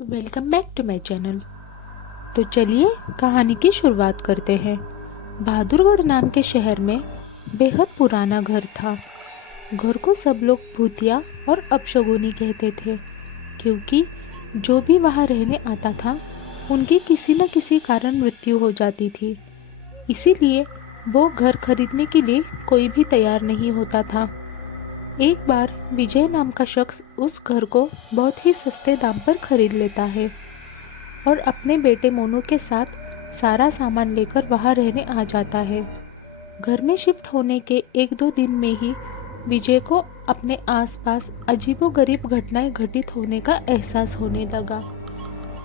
Welcome back to my channel. तो चलिए कहानी की शुरुआत करते हैं। बहादुरगढ़ नाम के शहर में बेहद पुराना घर था। घर को सब लोग भूतिया और अपशगुनी कहते थे, क्योंकि जो भी वहाँ रहने आता था उनकी किसी न किसी कारण मृत्यु हो जाती थी। इसीलिए वो घर खरीदने के लिए कोई भी तैयार नहीं होता था। एक बार विजय नाम का शख्स उस घर को बहुत ही सस्ते दाम पर खरीद लेता है और अपने बेटे मोनू के साथ सारा सामान लेकर वहाँ रहने आ जाता है। घर में शिफ्ट होने के एक दो दिन में ही विजय को अपने आसपास अजीबोगरीब घटनाएं घटित होने का एहसास होने लगा।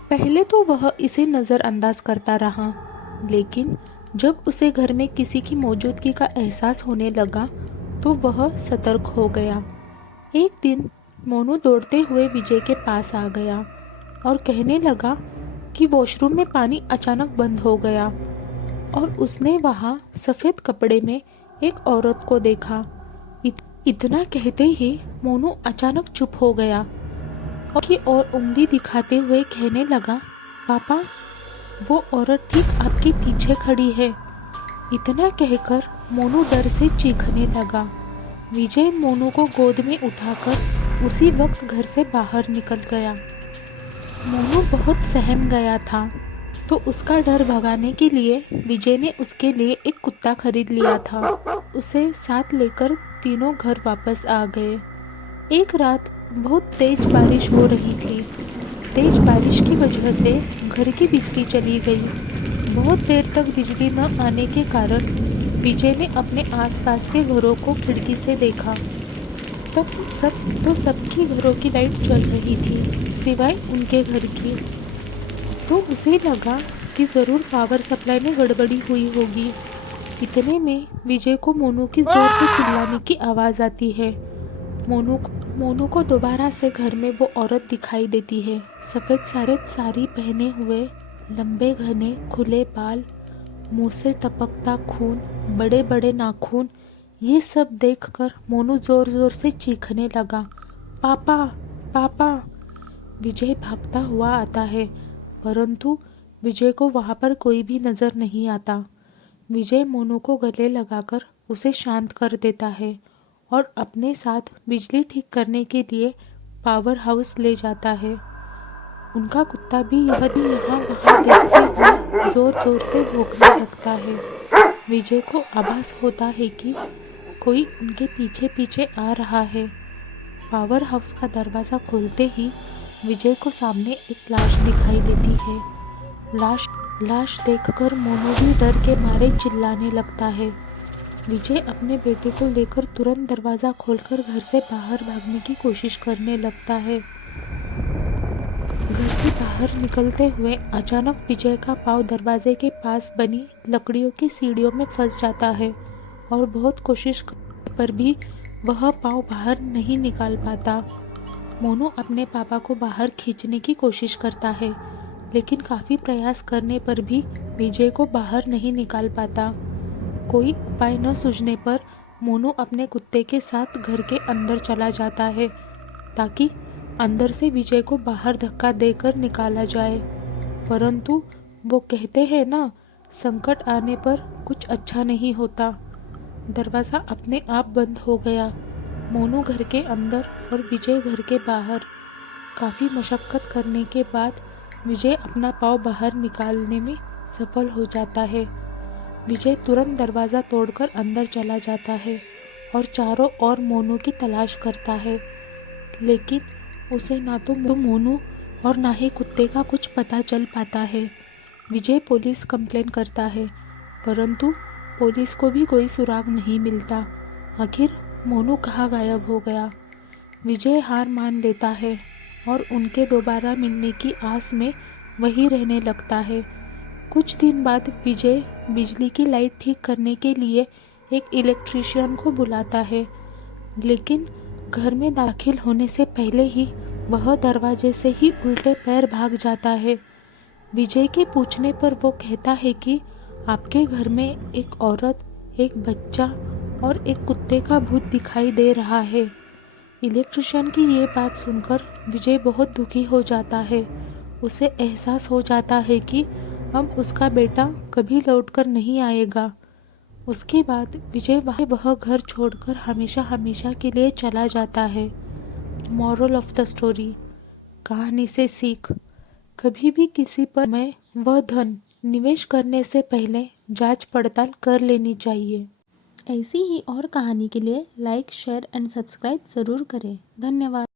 पहले तो वह इसे नज़रअंदाज करता रहा, लेकिन जब उसे घर में किसी की मौजूदगी का एहसास होने लगा तो वह सतर्क हो गया। एक दिन मोनू दौड़ते हुए विजय के पास आ गया और कहने लगा कि वॉशरूम में पानी अचानक बंद हो गया और उसने वहाँ सफ़ेद कपड़े में एक औरत को देखा। इतना कहते ही मोनू अचानक चुप हो गया और उंगली दिखाते हुए कहने लगा, पापा, वो औरत ठीक आपके पीछे खड़ी है। इतना कहकर मोनू डर से चीखने लगा। विजय मोनू को गोद में उठाकर उसी वक्त घर से बाहर निकल गया। मोनू बहुत सहम गया था, तो उसका डर भगाने के लिए विजय ने उसके लिए एक कुत्ता खरीद लिया था। उसे साथ लेकर तीनों घर वापस आ गए। एक रात बहुत तेज बारिश हो रही थी। तेज बारिश की वजह से घर की बिजली चली गई। बहुत देर तक बिजली न आने के कारण विजय ने अपने आसपास के घरों को खिड़की से देखा। तब सबकी घरों की लाइट जल रही थी, सिवाय उनके घर की। तो उसे लगा कि ज़रूर पावर सप्लाई में गड़बड़ी हुई होगी। इतने में विजय को मोनू की जोर से चिल्लाने की आवाज़ आती है। मोनू को दोबारा से घर में वो औरत दिखाई देती है। सफ़ेद साड़ी पहने हुए, लंबे घने खुले बाल, मुंह से टपकता खून, बड़े बड़े नाखून। ये सब देखकर मोनू जोर जोर से चीखने लगा, पापा, पापा। विजय भागता हुआ आता है, परंतु विजय को वहाँ पर कोई भी नज़र नहीं आता। विजय मोनू को गले लगाकर उसे शांत कर देता है और अपने साथ बिजली ठीक करने के लिए पावर हाउस ले जाता है। उनका कुत्ता भी यहाँ वहाँ देखते हुए जोर जोर से भौंकने लगता है। विजय को आभास होता है कि कोई उनके पीछे पीछे आ रहा है। पावर हाउस का दरवाज़ा खोलते ही विजय को सामने एक लाश दिखाई देती है। लाश देखकर मोनू भी डर के मारे चिल्लाने लगता है। विजय अपने बेटे को लेकर तुरंत दरवाज़ा खोलकर घर से बाहर भागने की कोशिश करने लगता है। घर से बाहर निकलते हुए अचानक विजय का पाँव दरवाजे के पास बनी लकड़ियों की सीढ़ियों में फंस जाता है और बहुत कोशिश करने पर भी वह पाँव बाहर नहीं निकाल पाता। मोनू अपने पापा को बाहर खींचने की कोशिश करता है, लेकिन काफ़ी प्रयास करने पर भी विजय को बाहर नहीं निकाल पाता। कोई उपाय न सूझने पर मोनू अपने कुत्ते के साथ घर के अंदर चला जाता है, ताकि अंदर से विजय को बाहर धक्का देकर निकाला जाए। परंतु वो कहते हैं ना, संकट आने पर कुछ अच्छा नहीं होता। दरवाज़ा अपने आप बंद हो गया। मोनू घर के अंदर और विजय घर के बाहर। काफ़ी मशक्क़त करने के बाद विजय अपना पाँव बाहर निकालने में सफल हो जाता है। विजय तुरंत दरवाज़ा तोड़कर अंदर चला जाता है और चारों ओर मोनू की तलाश करता है, लेकिन उसे ना तो मोनू और ना ही कुत्ते का कुछ पता चल पाता है। विजय पुलिस कंप्लेन करता है, परंतु पुलिस को भी कोई सुराग नहीं मिलता। आखिर मोनू कहाँ गायब हो गया। विजय हार मान लेता है और उनके दोबारा मिलने की आस में वहीं रहने लगता है। कुछ दिन बाद विजय बिजली की लाइट ठीक करने के लिए एक इलेक्ट्रीशियन को बुलाता है, लेकिन घर में दाखिल होने से पहले ही वह दरवाजे से ही उल्टे पैर भाग जाता है। विजय के पूछने पर वो कहता है कि आपके घर में एक औरत, एक बच्चा और एक कुत्ते का भूत दिखाई दे रहा है। इलेक्ट्रीशियन की ये बात सुनकर विजय बहुत दुखी हो जाता है उसे एहसास हो जाता है कि अब उसका बेटा कभी लौटकर नहीं आएगा। उसके बाद विजय वह घर छोड़कर हमेशा हमेशा के लिए चला जाता है। मॉरल ऑफ द स्टोरी, कहानी से सीख, कभी भी किसी पर मैं वह धन निवेश करने से पहले जांच पड़ताल कर लेनी चाहिए। ऐसी ही और कहानी के लिए लाइक, शेयर एंड सब्सक्राइब ज़रूर करें। धन्यवाद।